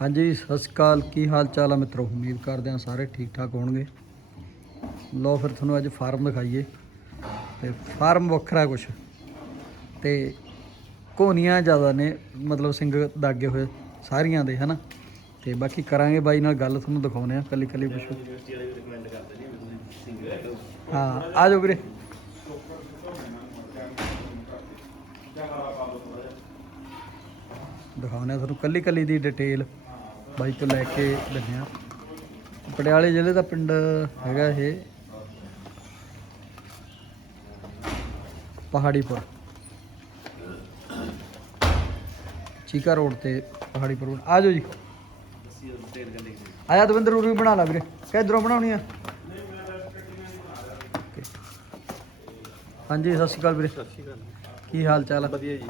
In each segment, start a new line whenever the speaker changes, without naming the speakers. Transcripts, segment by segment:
ਹਾਂਜੀ ਸਤਿ ਸ਼੍ਰੀ ਅਕਾਲ। ਕੀ ਹਾਲ ਚਾਲ ਆ ਮਿੱਤਰੋ? ਉਮੀਦ ਕਰਦੇ ਹਾਂ ਸਾਰੇ ਠੀਕ ਠਾਕ ਹੋਣਗੇ। ਲੋ ਫਿਰ ਤੁਹਾਨੂੰ ਅੱਜ ਫਾਰਮ ਦਿਖਾਈਏ। ਤੇ ਫਾਰਮ ਵੱਖਰਾ ਕੁਛ। ਤੇ ਕੋਨੀਆਂ ਜ਼ਿਆਦਾ ਨੇ ਮਤਲਬ ਸਿੰਘ ਦਾਗੇ ਹੋਏ ਸਾਰੀਆਂ ਦੇ ਹਨਾ? ਤੇ ਬਾਕੀ ਕਰਾਂਗੇ ਬਾਈ ਨਾਲ ਗੱਲ ਤੁਹਾਨੂੰ ਦਿਖਾਉਨੇ ਆ ਕੱਲੀ ਕੱਲੀ ਪੁੱਛੋ। ਹਾਂ ਆ ਜਾਓ ਵੀਰੇ। ਦਿਖਾਉਨੇ ਆ ਤੁਹਾਨੂੰ ਕੱਲੀ ਕੱਲੀ ਦੀ ਡਿਟੇਲ ਬਾਈ ਤੋਂ ਲੈ ਕੇ ਦਿੰਦੇ ਆ। ਪਟਿਆਲੇ ਜ਼ਿਲ੍ਹੇ ਦਾ ਪਿੰਡ ਹੈਗਾ ਇਹ। ਪਹਾੜੀਪੁਰ। ਚੀਕਾ ਰੋਡ ਤੇ ਪਹਾੜੀਪੁਰ। ਆ ਜਾਓ ਜੀ। ਆਇਆ ਦਵਿੰਦਰ ਉਰੀ ਬਣਾ ਲਾ ਵੀਰੇ। ਕਿਧਰੋਂ ਬਣਾਉਣੀ ਆ. ਹਾਂਜੀ ਸਤਿ ਸ਼੍ਰੀ ਅਕਾਲ ਵੀਰੇ।
ਸਤਿ ਸ਼੍ਰੀ ਅਕਾਲ।
ਕੀ ਹਾਲ ਚਾਲ ਆ?
ਵਧੀਆ ਜੀ।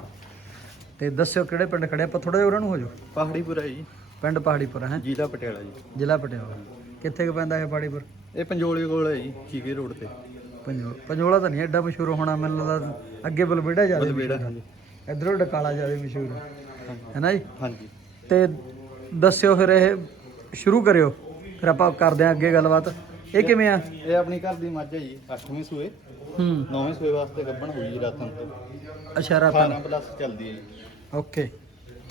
ਤੇ ਦੱਸਿਓ ਕਿਹੜੇ ਪਿੰਡ ਖੜੇ ਆਪਾਂ ਥੋੜਾ ਜਿਹਾ ਉਹਨਾਂ ਨੂੰ ਹੋ ਜਾਓ।
ਪਹਾੜੀਪੁਰਾ ਜੀ।
ਪਿੰਡ ਪਹਾੜੀਪੁਰ ਹੈ?
ਜ਼ਿਲ੍ਹਾ ਪਟਿਆਲਾ ਜੀ।
ਜ਼ਿਲ੍ਹਾ ਪਟਿਆਲਾ। ਕਿੱਥੇ ਕੁ ਪੈਂਦਾ ਹੈ ਪਹਾੜੀਪੁਰ?
ਇਹ ਪੰਜੋਲੇ ਕੋਲ ਹੈ ਜੀ ਚੀਕੇ ਰੋਡ ਤੇ।
ਪੰਜੋਲਾ ਪੰਜੋਲਾ ਤਾਂ ਨਹੀਂ ਐਡਾ ਮਸ਼ਹੂਰ ਹੋਣਾ ਮੈਨੂੰ ਲੱਗਦਾ ਅੱਗੇ ਬਲਬੇੜਾ ਜ਼ਿਆਦਾ
ਬਲਬੇੜਾ ਹਾਂਜੀ।
ਇੱਧਰੋਂ ਡਕਾਲਾ ਜ਼ਿਆਦਾ ਮਸ਼ਹੂਰ ਹੈ। ਹੈ ਨਾ ਜੀ?
ਹਾਂਜੀ।
ਤੇ ਦੱਸਿਓ ਫਿਰ ਇਹ ਸ਼ੁਰੂ ਕਰਿਓ। ਫਿਰ ਆਪਾਂ ਕਰਦੇ ਹਾਂ ਅੱਗੇ ਗੱਲਬਾਤ। ਇਹ ਕਿਵੇਂ ਆ?
ਇਹ ਆਪਣੀ ਘਰ ਦੀ ਮੱਝ ਹੈ ਜੀ 8ਵੀਂ ਸੂਏ।
ਹੂੰ।
9ਵੀਂ ਸੂਏ ਵਾਸਤੇ ਗੱਭਣ ਹੋਈ ਜੀ ਰਾਤਨ ਤੋਂ।
ਅੱਛਾ ਰਾਤਾਂ
18 ਪਲੱਸ ਚੱਲਦੀ ਹੈ ਜੀ।
ਓਕੇ।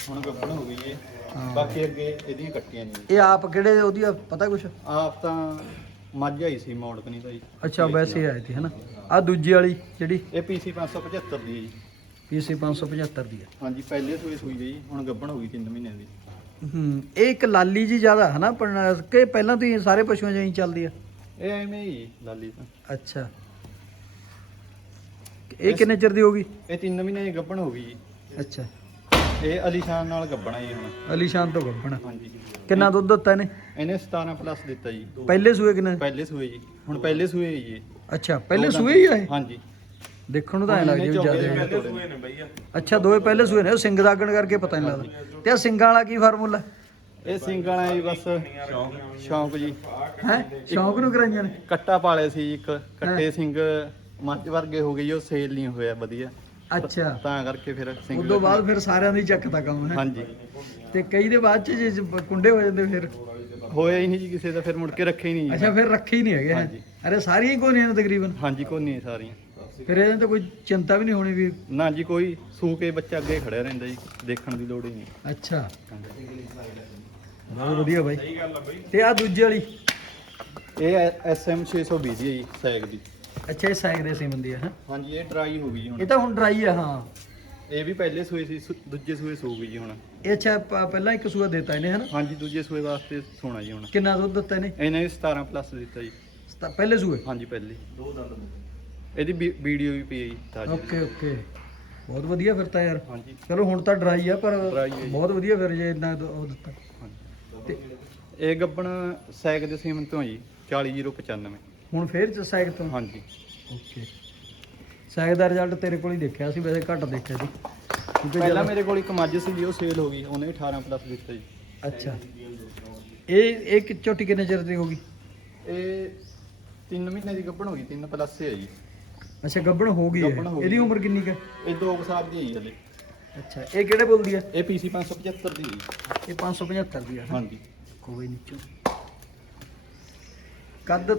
ਹੁਣ ਗੱਭਣ ਹੋ ਗਈ ਹਾਂ। ਬਾਕੀ ਅੱਗੇ ਇਹਦੀਆਂ ਕੱਟੀਆਂ ਨਹੀਂ
ਇਹ ਆਪ ਕਿਹੜੇ ਉਹਦੀ ਆ ਪਤਾ ਕੁਛ?
ਆਪ ਤਾਂ ਮੱਝ ਆਈ ਸੀ ਮੌੜਕਣੀ ਤਾਂ ਜੀ
ਅੱਛਾ ਵੈਸੇ ਆਏ ਸੀ ਹਨਾ? ਆ ਦੂਜੀ ਵਾਲੀ ਜਿਹੜੀ?
ਇਹ ਪੀਸੀ 575 ਦੀ ਹੈ ਜੀ।
ਪੀਸੀ 575 ਦੀ ਆ।
ਹਾਂਜੀ ਪਹਿਲੇ ਸੂਈ ਹੈ ਜੀ ਹੁਣ ਗੱਭਣ ਹੋ ਗਈ 3 ਮਹੀਨਿਆਂ ਦੀ।
ਹੂੰ ਇਹ ਇੱਕ ਲਾਲੀ ਜੀ ਜ਼ਿਆਦਾ ਹਨਾ? ਪਰ- ਕਿ ਪਹਿਲਾਂ ਤੋਂ ਹੀ ਸਾਰੇ ਪਸ਼ੂਆਂ ਜਿਹੀ ਚੱਲਦੀ ਆ?
ਇਹ ਐਵੇਂ ਹੀ ਲਾਲੀ ਤਾਂ।
ਅੱਛਾ। ਇਹ ਕਿੰਨੇ ਚਿਰ ਦੀ ਹੋਗੀ
ਇਹ 3 ਮਹੀਨਿਆਂ ਦੀ ਗੱਭਣ ਹੋ ਗਈ ਜੀ।
ਅੱਛਾ।
ਇਹ ਅਲੀਸ਼ਾਨ ਨਾਲ ਗੱਭਣਾ ਜੀ ਹੁਣ।
ਅਲੀਸ਼ਾਨ ਤੋਂ ਗੱਭਣਾ
ਹਾਂਜੀ।
ਕਿੰਨਾ ਦੁੱਧ ਦਿੱਤਾ ਇਹਨੇ?
ਇਹਨੇ 17 ਪਲੱਸ ਦਿੱਤਾ ਜੀ।
ਪਹਿਲੇ ਸੂਏ ਕਿੰਨੇ?
ਪਹਿਲੇ ਸੂਏ ਜੀ। ਹੁਣ ਪਹਿਲੇ ਸੂਏ ਜੀ ਇਹ।
ਅੱਛਾ ਪਹਿਲੇ ਸੂਏ ਹੀ ਆ ਇਹ?
ਹਾਂਜੀ।
ਦੇਖਣ ਨੂੰ ਤਾਂ ਐ ਲੱਗਦਾ ਵੀ ਜ਼ਿਆਦਾ।
ਸੂਏ ਨੇ ਬਈ
ਅੱਛਾ ਦੋਵੇਂ ਪਹਿਲੇ ਸੂਏ ਨੇ। ਉਹ ਸਿੰਘ ਦਾਗਣ ਕਰਕੇ ਪਤਾ ਨਹੀਂ ਲੱਗਦਾ। ਤੇ ਆ ਸਿੰਘਾਂ ਵਾਲਾ ਕੀ ਫਾਰਮੂਲਾ?
ਇਹ ਸਿੰਘ ਵਾਲਾ ਜੀ ਬਸ ਸ਼ੌਂਕ ਜੀ।
ਹੈ? ਸ਼ੌਂਕ ਨੂੰ ਕਰਾਈਆਂ ਨੇ?
ਕੱਟਾ ਪਾਲੇ ਸੀ ਇੱਕ। ਕੱਟੇ ਸਿੰਘ ਮੱਝ ਵਰਗੇ ਹੋ ਗਏ ਜੀ, ਉਹ ਸੇਲ ਨਹੀਂ ਹੋਇਆ ਵਧੀਆ।
ਅੱਛਾ।
ਤਾਂ ਕਰਕੇ ਫਿਰ ਸਿੰਘ
ਉਸ ਤੋਂ ਬਾਅਦ ਫਿਰ ਸਾਰਿਆਂ ਦੀ ਚੱਕਦਾ ਕੰਮ ਹੈ।
ਹਾਂਜੀ।
ਤੇ ਕਈ ਦੇ ਬਾਅਦ ਚ ਜੇ ਜ- ਕੁੰਡੇ ਹੋ ਜਾਂਦੇ ਫਿਰ?
ਹੋਇਆ ਹੀ ਨਹੀਂ ਜੀ ਕਿਸੇ ਦਾ ਫਿਰ ਮੁੜ ਕੇ ਰੱਖੇ ਹੀ ਨਹੀਂ ਜੀ।
ਅੱਛਾ ਫਿਰ ਰੱਖੇ ਹੀ ਨਹੀਂ ਹੈਗੇ ਹੈਂ?
ਹਾਂਜੀ।
ਅਰੇ ਸਾਰੀਆਂ ਹੀ ਕੋਨੀਆਂ ਨੇ ਤਕਰੀਬਨ?
ਹਾਂਜੀ ਕੋਨੀ ਸਾਰੀਆਂ।
ਫਿਰ ਇਹਦੇ ਤਾਂ ਕੋਈ ਚਿੰਤਾ ਵੀ ਨਹੀਂ ਹੋਣੀ ਵੀ
ਨਾ ਜੀ ਕੋਈ ਸੂ ਕੇ ਬੱਚਾ ਅੱਗੇ ਖੜਿਆ ਰਹਿੰਦਾ ਜੀ ਦੇਖਣ ਦੀ ਲੋੜ ਹੀ ਨਹੀਂ।
ਅੱਛਾ। ਬਹੁਤ ਵਧੀਆ ਬਾਈ। ਤੇ ਆ ਦੂਜੀ ਵਾਲੀ?
ਇਹ ਐਸਐਮ 620 ਦੀ ਹੈ ਜੀ ਸੈਗ ਦੀ।
ਅੱਛਾ ਇਹ ਸਾਈਕ ਦੇ ਸੀਮਨ ਦੀ ਹੈ ਹੈਂ?
ਹਾਂਜੀ ਇਹ ਡਰਾਈ ਹੋ ਗਈ ਜੀ ਹੁਣ।
ਇਹ ਤਾਂ ਹੁਣ ਡਰਾਈ ਆ ਹਾਂ।
ਇਹ ਵੀ ਪਹਿਲੇ ਸੂਏ ਸੀ ਸੂ- ਦੂਜੇ ਸੂਏ ਸੂ ਗਈ ਜੀ ਹੁਣ।
ਇਹ ਅੱਛਾ ਪ- ਪਹਿਲਾਂ ਇੱਕ ਸੂਆ ਦਿੱਤਾ ਇਹਨੇ ਹਨਾ?
ਹਾਂਜੀ ਦੂਜੇ ਸੂਏ ਵਾਸਤੇ ਸੋਣਾ ਜੀ ਹੁਣ।
ਕਿੰਨਾ ਦੁੱਧ ਦਿੱਤਾ ਇਹਨੇ?
ਇਹਨੇ ਵੀ 17 ਪਲੱਸ ਦਿੱਤਾ ਜੀ।
ਸਤਾ- ਪਹਿਲੇ ਸੂਏ?
ਹਾਂਜੀ ਪਹਿਲੇ। ਦੋ ਦੰਦ ਇਹਦੀ ਵੀਡੀਓ ਵੀ ਪਈ ਹੈ ਜੀ ਤਾਜੀ।
Okay okay. ਬਹੁਤ ਵਧੀਆ ਫਿਰ ਤਾਂ ਯਾਰ।
ਹਾਂਜੀ।
ਚਲੋ ਹੁਣ ਤਾਂ ਡਰਾਈ ਆ ਪਰ
Dry ਹੈ ਜੀ।
ਬਹੁਤ ਵਧੀਆ ਫਿਰ ਜੇ ਇੰਨਾ ਦ- ਉਹ ਦਿੱਤਾ।
ਹਾਂਜੀ।
ਤੇ
ਇਹ ਗੱਬਣ ਸੈਕ ਦੇ ਸੀਮਨ ਤੋਂ ਜੀ 40095
ਹੁਣ ਫੇਰ ਚ ਸਾਈਕ ਤੋਂ?
ਹਾਂਜੀ।
ਓਕੇ। ਸਾਈਕ ਦਾ ਰਿਜ਼ਲਟ ਤੇਰੇ ਕੋਲ ਹੀ ਦੇਖਿਆ ਸੀ ਵੈਸੇ ਘੱਟ ਦੇਖਿਆ ਸੀ। ਕਿਉਂਕਿ
ਪਹਿਲਾਂ
ਜਦੋਂ-
ਮੇਰੇ ਕੋਲ ਇੱਕ ਮੱਝ ਸੀ ਜੀ ਉਹ ਸੇਲ ਹੋ ਗਈ ਉਹਨੇ 18 ਪਲੱਸ ਦਿੱਤਾ ਜੀ।
ਅੱਛਾ। ਇਹ ਇਹ ਕਿ ਝੋਟੀ ਕਿੰਨੇ ਚਿਰ ਦੀ ਹੋਗੀ
ਇਹ 3 ਮਹੀਨੇ ਦੀ ਗੱਬਣ ਹੋ ਗਈ 3 ਪਲੱਸ ਹੈ ਜੀ।
ਅੱਛਾ ਗੱਬਣ ਹੋ ਗਈ ਹੈ।
ਗੱਭਣ ਹੋ ਗਈ।
ਇਹਦੀ ਉਮਰ ਕਿੰਨੀ ਕੁ ਹੈ?
ਇਹ 2 ਸਾਲ ਦੀ ਹੈ ਜੀ ਹਲੇ।
ਅੱਛਾ ਇਹ ਕਿਹੜੇ ਬੋਲਦੀ ਹੈ?
ਇਹ ਪੀਸੀ 575 ਦੀ ਜੀ।
ਇਹ 575 ਦੀ ਹੈ ਨਾ?
ਹਾਂਜੀ।
ਕੋਈ ਨੀਚੋਂ ਕੱਦ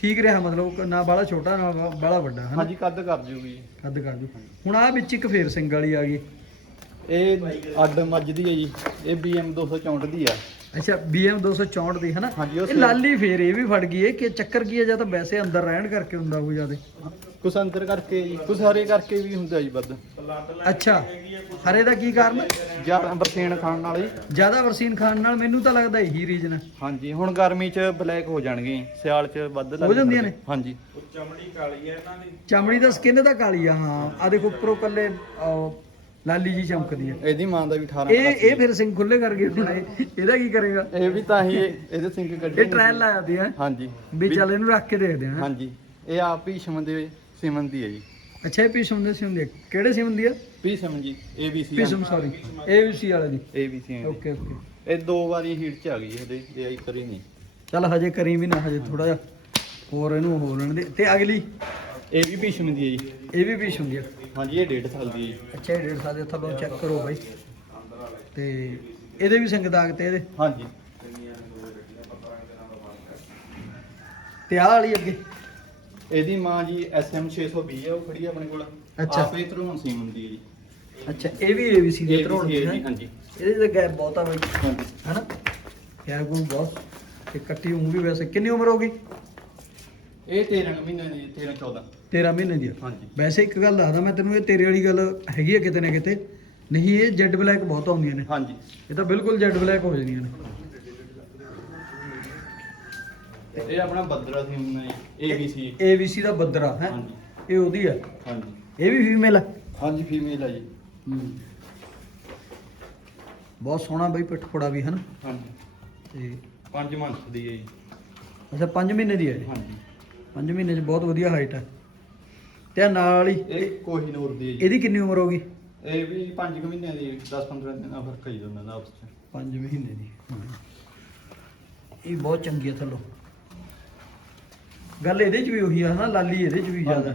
ਠੀਕ ਰਿਹਾ ਮਤਲਬ ਨਾ ਬਾਲਾ ਛੋਟਾ ਨਾ ਬਾਲਾ ਵੱਡਾ ਹੈ
ਹਾਂਜੀ ਕੱਦ ਕਰ ਜੂਗੀ।
ਕੱਦ ਕਰ ਜੂ। ਹੁਣ ਆ ਵਿੱਚ ਇੱਕ ਫੇਰ ਸਿੰਘ ਵਾਲੀ ਆ ਗਈ।
ਇਹ ਅੱਡ ਮੱਝ ਦੀ ਹੈ ਜੀ। ਇਹ BM 264 ਦੀ ਆ।
ਅੱਛਾ BM 264 ਦੀ ਹੈ ਨਾ
ਹਾਂਜੀ, ਉਹ
ਇਹ। ਲਾਲੀ ਫੇਰ ਇਹ ਵੀ ਫੜ ਗਈ ਹੈ ਕਿ ਚੱਕਰ ਕੀ ਹੈ ਜਾਂ ਤਾਂ ਵੈਸੇ ਅੰਦਰ ਰਹਿਣ ਕਰਕੇ ਹੁੰਦਾ ਉਹ ਜਿਆਦੇ?
ਕੁਛ ਅੰਦਰ ਕਰਕੇ ਜੀ ਕੁਛ ਹਰੇ ਕਰਕੇ ਵੀ ਹੁੰਦਾ ਜੀ ਵੱਧ।
ਅੱਛਾ ਹਰੇ ਦਾ ਕੀ ਕਾਰਨ?
ਜ਼ਿਆਦਾ ਬਰਸੀਨ ਖਾਣ ਨਾਲ ਜੀ।
ਜ਼ਿਆਦਾ ਵਰਸੀਨ ਖਾਣ ਨਾਲ ਮੈਨੂੰ ਤਾਂ ਲੱਗਦਾ ਇਹੀ ਰੀਜਨ ਹੈ
ਹਾਂਜੀ ਹੁਣ ਗਰਮੀ 'ਚ ਬਲੈਕ ਹੋ ਜਾਣਗੇ ਸਿਆਲ 'ਚ ਵੱਧ ਲੱਗ
ਜਾਂਦੀਆਂ ਨੇ?
ਹਾਂਜੀ।
ਚਮੜੀ ਦਾ। ਸਕਿਨ ਦਾ ਕਾਲੀ ਆ ਹਾਂ। ਆ ਦੇਖੋ ਉੱਪਰੋਂ ਕੱਲੇ ਅਹ, ਲਾਲੀ ਜੀ ਚਮਕਦੀ ਹੈ
ਇਹਦੀ ਮਾਂ ਦਾ ਵੀ 18
ਇਹ ਇਹ ਫਿਰ ਸਿੰਘ ਖੁੱਲੇ ਕਰ ਗਏ ਹੁਣ ਇਹ- ਇਹਦਾ ਕੀ ਕਰੇਗਾ?
ਇਹ ਵੀ ਤਾਂ ਹੀ ਇਹ- ਇਹਦੇ ਸਿੰਘ ਕੱਢੇ
ਇਹ ਟ੍ਰਾਇਲ ਲਾਇਆ ਦੀ ਹੈ
ਹਾਂਜੀ।
ਵੀ ਚੱਲ ਇਹਨੂੰ ਰੱਖ ਕੇ ਦੇਖਦੇ ਹਾਂ
ਹਾਂਜੀ। ਇਹ ਆਪ ਭੀਸ਼ਮ ਦੇ ਸਿਮਨ ਦੀ ਹੈ ਜੀ।
ਅੱਛਾ ਇਹ ਭੀਸ਼ਮ ਦੇ ਸਿਮ ਦੀ ਹੈ। ਕਿਹੜੇ ਸਿਮ ਦੀ ਆ?
ਭੀਸ਼ਮ ਜੀ ABC
ਭੀਸ਼ਮ ਸੌਰੀ ਏਬੀਸੀ ਵਾਲੇ ਦੀ।
ABC
ਓਕੇ ਓਕੇ
ਇਹ ਦੋ ਵਾਰੀ ਹੀਟ 'ਚ ਆ ਗਈ ਇਹਦੇ ਇਹ ਆਈ ਕਰੀ ਨਹੀਂ।
ਚੱਲ ਹਜੇ ਕਰੀ ਵੀ ਨਾ ਹਜੇ ਥੋੜਾ ਜਿਹਾ। ਹੋਰ ਇਹਨੂੰ ਹੋ ਲੈਣ ਦੇ। ਤੇ ਅਗਲੀ।
ਇਹ ਵੀ ਭੀਸ਼ਮ ਦੀ ਹੈ ਜੀ।
ਇਹ ਵੀ ਭੀਸ਼ਮ ਦੀ ਆ
ਹਾਂਜੀ ਇਹ 1.5 ਸਾਲ ਦੀ ਹੈ ਜੀ।
ਅੱਛਾ ਇਹ ਡੇਢ ਸਾਲ ਦੇ ਥੱਲੋਂ ਚੈੱਕ ਕਰੋ ਬਾਈ। ਤੇ ਇਹਦੇ ਵੀ ਸਿੰਘ ਦਾਗ ਤੇ ਇਹਦੇ?
ਹਾਂਜੀ।
ਤੇ ਆਹ ਵਾਲੀ ਅੱਗੇ?
ਇਹਦੀ ਮਾਂ ਜੀ SM 620 ਹੈ ਉਹ ਖੜੀ ਹੈ ਆਪਣੇ ਕੋਲ।
ਅੱਛਾ।
ਆਪੇ ਧਰੋਣ ਸੀ ਹੁੰਦੀ ਹੈ ਜੀ।
ਅੱਛਾ ਇਹ ਵੀ ਏਬੀਸੀ ਦੇ ਧਰੋਣ
ABC
ਦੀ
ਹੈ ਜੀ ਹਾਂਜੀ।
ਇਹਦੇ ਤੇ ਗੈਪ ਬਹੁਤ ਆ ਬਈ।
ਹਾਂਜੀ।
ਹਨਾ? ਯਾਰ ਕੋਈ ਬਹੁਤ। ਤੇ ਕੱਟੀ ਉਂ ਵੀ ਵੈਸੇ ਕਿੰਨੀ ਉਮਰ ਹੋ ਗਈ?
ਇਹ 13 ਕੁ ਮਹੀਨੇ ਦੀ 13 14
13 ਮਹੀਨੇ ਦੀ ਆ।
ਹਾਂਜੀ।
ਵੈਸੇ ਇੱਕ ਗੱਲ ਦੱਸਦਾ ਮੈਂ ਤੈਨੂੰ ਇਹ ਤੇਰੇ ਵਾਲੀ ਗੱਲ ਹੈਗੀ ਆ ਕਿਤੇ ਨਾ ਕਿਤੇ। ਨਹੀਂ ਇਹ ਜੈਡ ਬਲੈਕ ਬਹੁਤ ਆਉਂਦੀਆਂ ਨੇ।
ਹਾਂਜੀ।
ਇਹ ਤਾਂ ਬਿਲਕੁਲ ਜੈਡ ਬਲੈਕ ਹੋ ਜਾਂਦੀਆਂ ਨੇ।
ਇਹ ਆਪਣਾ ਬੱਦਰਾ ਸੀ ਹੁੰਦਾ ਜੀ ABC
ਏਬੀਸੀ ਦਾ ਬੱਦਰਾ ਹੈ?
ਹਾਂਜੀ।
ਇਹ ਉਹਦੀ ਆ।
ਹਾਂਜੀ।
ਇਹ ਵੀ ਫੀਮੇਲ ਆ?
ਹਾਂਜੀ ਫੀਮੇਲ ਹੈ ਜੀ।
ਬਹੁਤ ਸੋਹਣਾ ਬਈ ਪਿੱਠਪੜਾ ਵੀ ਹਨ?
ਹਾਂਜੀ।
ਤੇ
5 ਮੰਥ ਦੀ ਹੈ ਜੀ।
ਅੱਛਾ 5 ਮਹੀਨੇ ਦੀ ਹੈ
ਹਾਂਜੀ।
5 ਮਹੀਨੇ ਚ ਬਹੁਤ ਵਧੀਆ ਹਾਈਟ ਹੈ ਤੇ ਆਹ ਨਾਲ ਵਾਲੀ
ਇਹ ਕੋਹੀਨੂਰ ਦੀ ਹੈ ਜੀ।
ਇਹਦੀ ਕਿੰਨੀ ਉਮਰ ਹੋ ਗਈ?
ਇਹ ਵੀ 5 ਮਹੀਨਿਆਂ ਦੀ 10 15 ਦਿਨ ਦਾ ਫ਼ਰਕ ਹੈ ਜੀ ਦੋਨਾਂ ਦਾ ਆਪਸ ਵਿੱਚ।
5 ਮਹੀਨੇ ਦੀ। ਇਹ ਬਹੁਤ ਚੰਗੀ ਹੈ ਥੱਲੋਂ। ਗੱਲ ਇਹਦੇ ਚ ਵੀ ਉਹੀ ਆ ਨਾ ਲਾਲੀ ਇਹਦੇ ਚ ਵੀ ਜ਼ਿਆਦਾ।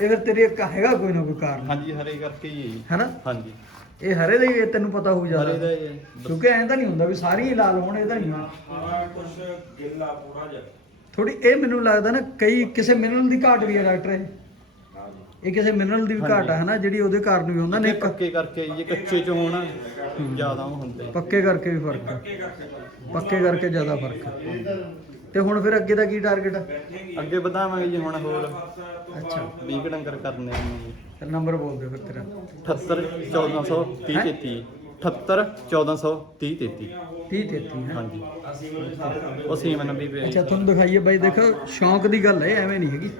ਇਹ ਫਿਰ ਤੇਰੇ ਇੱਕ ਹੈਗਾ ਕੋਈ ਨਾ ਕੋਈ ਕਾਰਨ?
ਹਾਂਜੀ ਹਰੇ ਕਰਕੇ ਹੀ ਹੈ ਜੀ।
ਹੈਨਾ?
ਹਾਂਜੀ।
ਇਹ ਹਰੇ ਦਾ ਹੀ ਇਹ ਤੈਨੂੰ ਪਤਾ ਹੋਊ
ਹਰੇ ਦਾ
ਜ਼ਿਆਦਾ
ਇਹ ਹੈ।
ਕਿਉਂਕਿ ਐਂ ਤਾਂ ਨਹੀਂ ਹੁੰਦਾ ਵੀ ਸਾਰੀ ਹੀ ਲਾਲ ਹੋਣ ਇਹਦਾ ਨਹੀਂ
ਸਾਰਾ ਕੁਝ ਗਿੱਲਾ ਪੂਰਾ ਜਿਹਾ।
ਥੋੜੀ ਇਹ ਮੈਨੂੰ ਲੱਗਦਾ ਨਾ ਕਈ ਕਿਸੇ ਮਿਨਰਲ ਦੀ ਘਾਟ ਵੀ ਹੈ ਡਾਕਟਰ ਇਹ। ਇਹ ਕਿਸੇ ਮਿਨਰਲ ਦੀ ਵੀ ਘਾਟ ਹੈ ਹਨਾ ਜਿਹੜੀ ਉਹਦੇ ਕਾਰਨ ਵੀ ਹੁੰਦਾ
ਨਹੀਂ
ਨੇ
ਪੱਕੇ ਕਰਕੇ ਜੇ ਕੱਚੇ ਚ ਹੋਣ ਜ਼ਿਆਦਾ ਉਹ ਹੁੰਦੇ।
ਪੱਕੇ ਕਰਕੇ ਵੀ ਫ਼ਰਕ ਹੈ ਪੱਕੇ ਕਰਕੇ ਜ਼ਿਆਦਾ ਫ਼ਰਕ ਹੈ ਤੇ ਹੁਣ ਫਿਰ ਅੱਗੇ ਦਾ ਕੀ ਟਾਰਗੇਟ ਆ?
ਅੱਗੇ ਵਧਾਵਾਂਗੇ ਜੀ ਹੁਣ ਹੋਰ।
ਅੱਛਾ।
20 ਕੁ ਡੰਗਰ ਕਰਨੇ ਆ ਜੀ।
ਨੰਬਰ ਬੋਲ ਦਿਓ ਫਿਰ ਤੇਰਾ।
78 1430
ਹੈਂ?
33 78 1430 33
30 33 ਹੈ?
ਹਾਂਜੀ। ਉਹ ਸੀਮਨ ਵੇ
ਅੱਛਾ ਤੁਹਾਨੂੰ ਦਿਖਾਈਏ ਬਾਈ ਦੇਖੋ ਸ਼ੌਂਕ ਦੀ ਗੱਲ ਹੈ ਐਵੇਂ ਨਹੀਂ ਹੈਗੀ।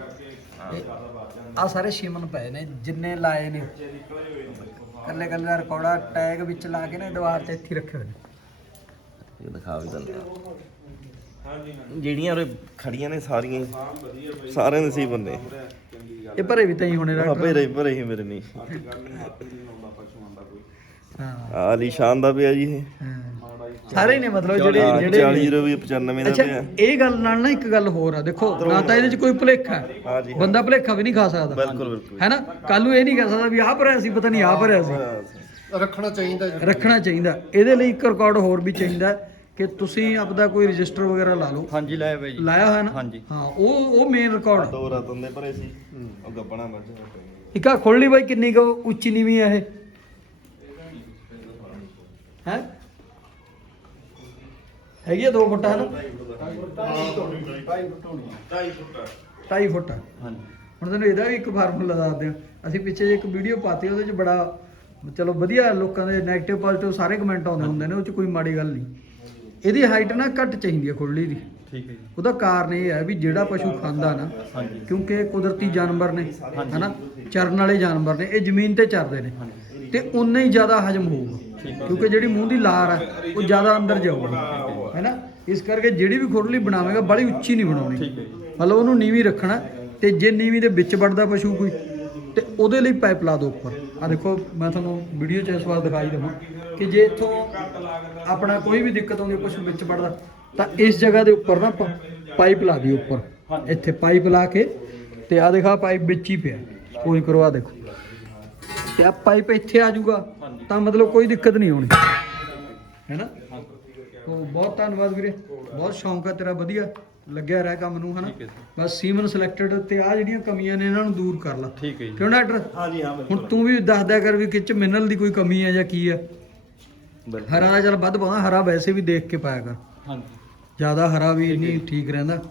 ਆ ਸਾਰੇ ਸ਼ੀਮਨ ਪਏ ਨੇ ਜਿੰਨੇ ਲਾਏ ਨੇ। ਕੱਲੇ ਕੱਲੇ ਦਾ ਰਿਕਾਰਡਾ ਟੈਗ ਵਿੱਚ ਲਾ ਕੇ ਨਾ ਦੀਵਾਰ ਤੇ ਇੱਥੇ ਰੱਖੇ ਹੋਏ ਨੇ।
ਇਹ ਦਿਖਾ ਵੀ ਦਿੰਦਾ। ਜਿਹੜੀਆਂ ਉਰੇ ਖੜੀਆਂ ਨੇ ਸਾਰੀਆਂ ਹੀ, ਸਾਰਿਆਂ ਦੇ ਸੀ ਬੰਦੇ
ਇਹ ਭਰੇ ਵੀ ਤਾਂ ਹੀ ਹੋਣੇ
ਹਾਂ
ਡਾਕਟਰ
ਭਰੇ ਭਰੇ ਹੀ ਮੇਰੇ ਨਹੀਂ
ਹਾਂ।
ਆ ਅਲੀਸ਼ਾਨ ਦਾ ਪਿਆ ਜੀ ਇਹ।
ਹਾਂ। ਸਾਰੇ ਹੀ ਨੇ ਮਤਲਬ ਜਿਹੜੇ ਜਿਹੜੇ
40 ਰੁਪਏ 95 ਦਾ
ਅੱਛਾ
ਪਿਆ
ਇਹ ਗੱਲ ਨਾਲ ਨਾ ਇੱਕ ਗੱਲ ਹੋਰ ਆ ਦੇਖੋ ਨਾ ਤਾਂ ਇਹਦੇ 'ਚ ਕੋਈ ਭੁਲੇਖਾ ਹੈ। ਬੰਦਾ ਭੁਲੇਖਾ ਵੀ ਨਹੀਂ ਖਾ ਸਕਦਾ।
ਬਿਲਕੁਲ ਬਿਲਕੁਲ।
ਹੈ ਨਾ? ਕੱਲ ਨੂੰ ਇਹ ਨਹੀਂ ਕਹਿ ਸਕਦਾ ਵੀ ਆਹ ਭਰਿਆ ਸੀ ਪਤਾ ਨਹੀਂ ਆਹ ਭਰਿਆ ਸੀ।
ਰੱਖਣਾ ਚਾਹੀਦਾ ਜੀ।
ਰੱਖਣਾ ਚਾਹੀਦਾ। ਇਹਦੇ ਲਈ ਇੱਕ ਰਿਕਾਰਡ ਹੋਰ ਵੀ ਚਾਹੀਦਾ ਕਿ ਤੁਸੀਂ ਆਪਦਾ ਕੋਈ ਰਜਿਸਟਰ ਵਗੈਰਾ ਲਾ ਲਓ।
ਹਾਂਜੀ ਲੈ ਬਈ ਜੀ।
ਲਾਇਆ ਹੋਇਆ ਨਾ?
ਹਾਂਜੀ।
ਹਾਂ ਉਹ ਉਹ ਮੇਨ ਰਿਕਾਰਡ
ਦੋ ਰਤਨ ਦੇ ਭਰੇ ਸੀ। ਉਹ ਗੱਪਣਾ ਮੱਝ
ਇੱਕ ਆ ਖੋਲਣੀ ਬਾਈ ਕਿੰਨੀ ਕੁ ਉੱਚੀ ਨੀਵੀਂ ਆ ਇਹ? ਹੈ? ਹੈਗੀ ਆ 2 ਫੁੱਟ ਹੈ ਨਾ? 2.5 ਫੁੱਟ। ਆ।
ਹਾਂਜੀ।
ਹੁਣ ਤੈਨੂੰ ਇਹਦਾ ਵੀ ਇੱਕ ਫਾਰਮੂਲਾ ਦੱਸਦੇ ਆ ਅਸੀਂ ਪਿੱਛੇ ਜੇ ਇੱਕ ਵੀਡੀਓ ਪਾਤੀ ਉਹਦੇ ਚ ਬੜਾ ਚਲੋ ਵਧੀਆ ਲੋਕਾਂ ਦੇ 네ਗੇਟਿਵ ਪੋਜ਼ਿਟਿਵ ਸਾਰੇ ਕਮੈਂਟ ਆਉਂਦੇ ਹੁੰਦੇ ਨੇ ਉਹ ਚ ਕੋਈ ਮਾੜੀ ਗੱਲ ਨਹੀਂ। ਇਹਦੀ ਹਾਈਟ ਨਾ ਘੱਟ ਚਾਹੀਦੀ ਹੈ ਖੁਰਲੀ ਦੀ।
ਠੀਕ ਹੈ ਜੀ।
ਉਹਦਾ ਕਾਰਨ ਇਹ ਹੈ ਵੀ ਜਿਹੜਾ ਪਸ਼ੂ ਖਾਂਦਾ ਨਾ
ਹਾਂਜੀ।
ਕਿਉਂਕਿ ਇਹ ਕੁਦਰਤੀ ਜਾਨਵਰ ਨੇ
ਹਾਂਜੀ।
ਹਨਾ? ਚਰਨ ਵਾਲੇ ਜਾਨਵਰ ਨੇ ਇਹ ਜ਼ਮੀਨ ਤੇ ਚਰਦੇ ਨੇ। ਤੇ ਉਨਾ ਹੀ ਜ਼ਿਆਦਾ ਹਜਮ ਹੋਊਗਾ। ਕਿਉਂਕਿ ਜਿਹੜੀ ਮੂੰਹ ਦੀ ਲਾਰ ਹੈ ਉਹ ਜ਼ਿਆਦਾ ਅੰਦਰ ਜਾਊਗੀ। ਇਸ ਕਰਕੇ ਜਿਹੜੀ ਵੀ ਖੁਰਲੀ ਬਣਾਵੇਗਾ ਬੜੀ ਉੱਚੀ ਨਹੀਂ ਬਣਾਉਣੀ।
ਠੀਕ ਹੈ
ਮਤਲਬ ਉਹਨੂੰ ਨੀਵੀਂ ਰੱਖਣਾ ਤੇ ਜੇ ਨੀਵੀਂ ਦੇ ਵਿੱਚ ਵੜਦਾ ਪਸ਼ੂ ਕੋਈ ਤੇ ਉਹਦੇ ਲਈ ਪਾਈਪ ਲਾ ਦਿਓ ਉੱਪਰ। ਆ ਦੇਖੋ ਮੈਂ ਤੁਹਾਨੂੰ ਵੀਡੀਓ 'ਚ ਇਸ ਵਾਰ ਦਿਖਾਈ ਦਵਾਂ ਕਿ ਜੇ ਇੱਥੋਂ ਆਪਣਾ ਕੋਈ ਵੀ ਦਿੱਕਤ ਆਉਂਦੀ ਹੈ, ਪਸ਼ੂ ਵਿੱਚ ਵੜਦਾ ਤਾਂ ਇਸ ਜਗ੍ਹਾ ਦੇ ਉੱਪਰ ਨਾ ਪਾਈਪ ਲਾ ਦਿਓ ਉੱਪਰ। ਇੱਥੇ ਪਾਈਪ ਲਾ ਕੇ ਤੇ ਆ ਦੇਖਾ ਪਾਈਪ ਵਿੱਚ ਹੀ ਪਿਆ। ਕੋਈ ਕਰੋ ਆ ਦੇਖੋ। ਤੇ ਆ ਪਾਈਪ ਇੱਥੇ ਆ ਜਾਊਗਾ ਤਾਂ ਮਤਲਬ ਕੋਈ ਦਿੱਕਤ ਨਹੀਂ ਆਉਣੀ। ਹੈਨਾ ਤੋ ਬਹੁਤ ਧੰਨਵਾਦ ਵੀਰੇ। ਬਹੁਤ ਸ਼ੌਂਕ ਆ ਤੇਰਾ ਵਧੀਆ ਲੱਗਿਆ ਰਹਿ ਕੰਮ ਨੂੰ ਹਨਾ। ਬਸ ਸੀਮਨ ਸਿਲੈਕਟਡ ਤੇ ਆ ਜਿਹੜੀਆਂ ਕਮੀਆਂ ਨੇ ਇਹਨਾਂ ਨੂੰ ਦੂਰ ਕਰ ਲਾ।
ਠੀਕ ਹੈ ਜੀ।
ਕਿਉਂ ਡਾਕਟਰ?
ਹਾਂਜੀ ਹਾਂ
ਹੁਣ ਤੂੰ ਵੀ ਦੱਸ ਦਿਆ ਕਰ ਵੀ ਕਿਚ ਮਿਨਰਲ ਦੀ ਕੋਈ ਕਮੀ ਹੈ ਜਾਂ ਕੀ ਹੈ ਹਰਾ ਦਾ ਚੱਲ ਵੱਧ ਪਾਉਂਦਾ ਹਰਾ ਵੈਸੇ ਵੀ ਦੇਖ ਕੇ ਪਾਇਆ ਕਰ।
ਹਾਂਜੀ।
ਜ਼ਿਆਦਾ ਹਰਾ ਵੀ ਨਹੀਂ ਠੀਕ ਰਹਿੰਦਾ।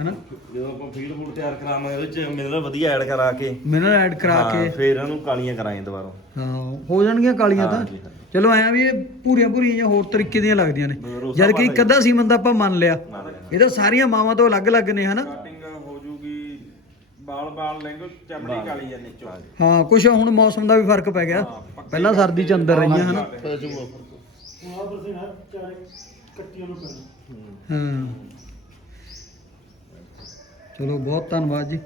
ਹੈਨਾ?
ਜਦੋਂ ਆਪਾਂ ਫੀਡ ਫੂਡ ਤਿਆਰ ਕਰਾਵਾਂਗੇ ਉਹਦੇ ਚ ਮਿਨਰਲ ਵਧੀਆ ਐਡ ਕਰਾ ਕੇ।
ਮਿਨਰਲ ਐਡ ਕਰਾ
ਹਾਂ,
ਕੇ।
ਫਿਰ ਇਹਨੂੰ ਕਾਲੀਆਂ ਕਰਾਏ ਦੁਬਾਰਾ।
ਹਾਂ ਹੋ ਜਾਣਗੀਆਂ ਕਾਲੀਆਂ ਤਾਂ।
ਹਾਂਜੀ, ਹਾਂਜੀ।
ਚਲੋ ਐਂ ਵੀ ਇਹ ਪੂਰੀਆਂ ਪੂਰੀਆਂ ਜਾਂ ਹੋਰ ਤਰੀਕੇ ਦੀਆਂ ਲੱਗਦੀਆਂ ਨੇ।
ਰੋਸਾ
ਜਦ ਕਿ ਇੱਕ ਅੱਧਾ ਸੀਮਨ ਦਾ ਆਪਾਂ ਮੰਨ ਲਿਆ।
ਮੰਨ ਲਿਆ।
ਇਹ ਤਾਂ ਸਾਰੀਆਂ ਮਾਵਾਂ ਤੋਂ ਅਲੱਗ-ਅਲੱਗ ਨੇ ਹਨਾ?
ਕਟਿੰਗ ਹੋ ਜੂਗੀ ਬਾਲ ਬਾਲ ਲੈਂਗੋ ਚਮੜੀ ਕਾਲੀ ਆ ਨੀਚੋਂ।
ਹਾਂ ਕੁਛ ਹੁਣ ਮੌਸਮ ਦਾ ਵੀ ਫ਼ਰਕ ਪੈ ਗਿਆ। ਪਹਿਲਾਂ ਸਰਦੀ ਚ ਅੰਦਰ ਰਹੀਆਂ ਹਨਾ? ਹਾਂ। ਚਲੋ ਬਹੁਤ ਧੰਨਵਾਦ ਜੀ।